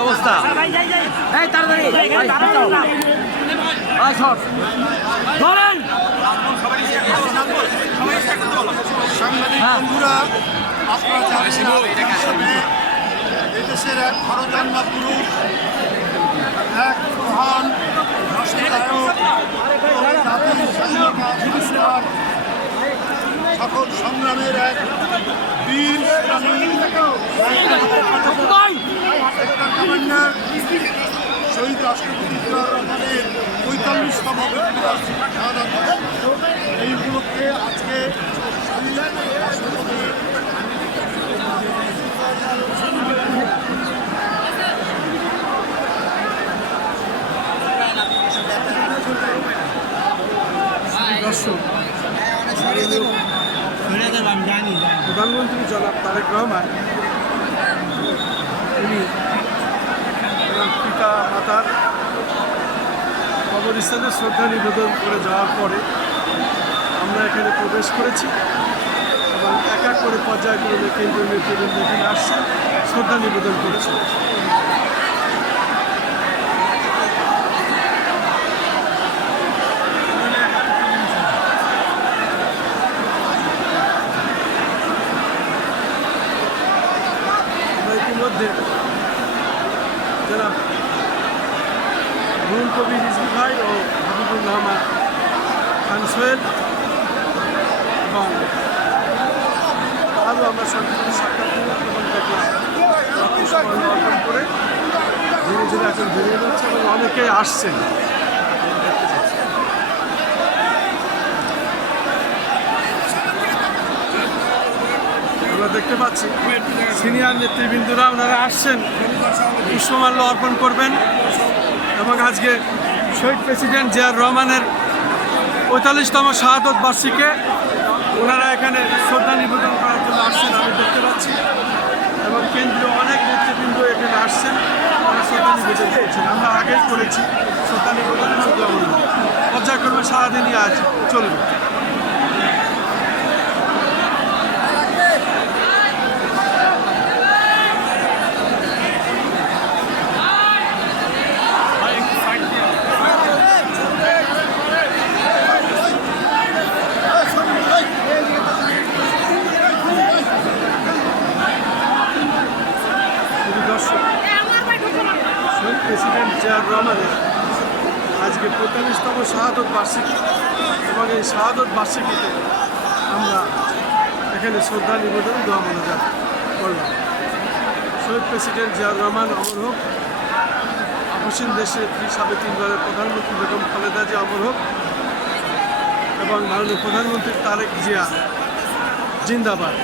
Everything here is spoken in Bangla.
অবস্থা তাড়াতাড়ি ধরেন বন্ধুরা, আপনারা জানেন এদেশের এক খরজান্না পুরুষ, এক মহান রাষ্ট্রনায়ক, জাতির স্বাধীনতা সংগ্রাম, সকল সংগ্রামের এক বীর কমান্ডার শহীদ রাষ্ট্রপতি জিয়াউর রহমানের ৪৫তম মৃত্যুবার্ষিকী শাহাদাত। এই উপলক্ষে আজকে প্রধানমন্ত্রী জনাব তারেক রহমান উনি পিতা মাতার কবরস্থানে শ্রদ্ধা নিবেদন করে যাওয়ার পরে আমরা এখানে প্রবেশ করেছি এবং এক এক করে পর্যায়ক্রমে কেন্দ্রীয় নেতৃবৃন্দ এখানে আসছে, শ্রদ্ধা নিবেদন করেছে। ইতিমধ্যে জনাব রুহুল কবির রিজভী ভাই ও হাবিবুর রহমান খান সোহেল এবং আরও আমরা সরকারি সাক্ষাৎ এবং দেখলাম অর্পণ করে ধীরে ধীরে এখন বেরিয়ে যাচ্ছে এবং অনেকেই আসছেন। আমরা দেখতে পাচ্ছি সিনিয়র নেতৃবৃন্দরা ওনারা আসছেন, পুষ্পমাল্য অর্পণ করবেন এবং আজকে শহীদ প্রেসিডেন্ট জিয়াউর রহমানের ৪৫তম শাহাদত বার্ষিকে ওনারা এখানে শ্রদ্ধা নিবেদন করার জন্য আসছেন আমি দেখতে পাচ্ছি এবং কেন্দ্রীয় অনেক নেতৃবৃন্দ এখানে আসছেন, ওনারা শ্রদ্ধা নিবেদন করছেন। আমরা আগেই করেছি শ্রদ্ধা নিবেদন পর্যায়ক্রমে সারাদিনই আজ চলবে। প্রেসিডেন্ট জিয়াউর রহমানের আজকে ৪৫তম শাহাদত বার্ষিকী এবং এই শাহাদত বার্ষিকীতে আমরা এখানে শ্রদ্ধা নিবেদন দোয়া মোনাজাত করলাম। শহীদ প্রেসিডেন্ট জিয়াউর রহমান অমর হোক, আপসীন দেশে সাবেক 3বারের প্রধানমন্ত্রী বেগম খালেদা জিয়া অমর হোক এবং মাননীয় প্রধানমন্ত্রী তারেক জিয়া জিন্দাবাদ।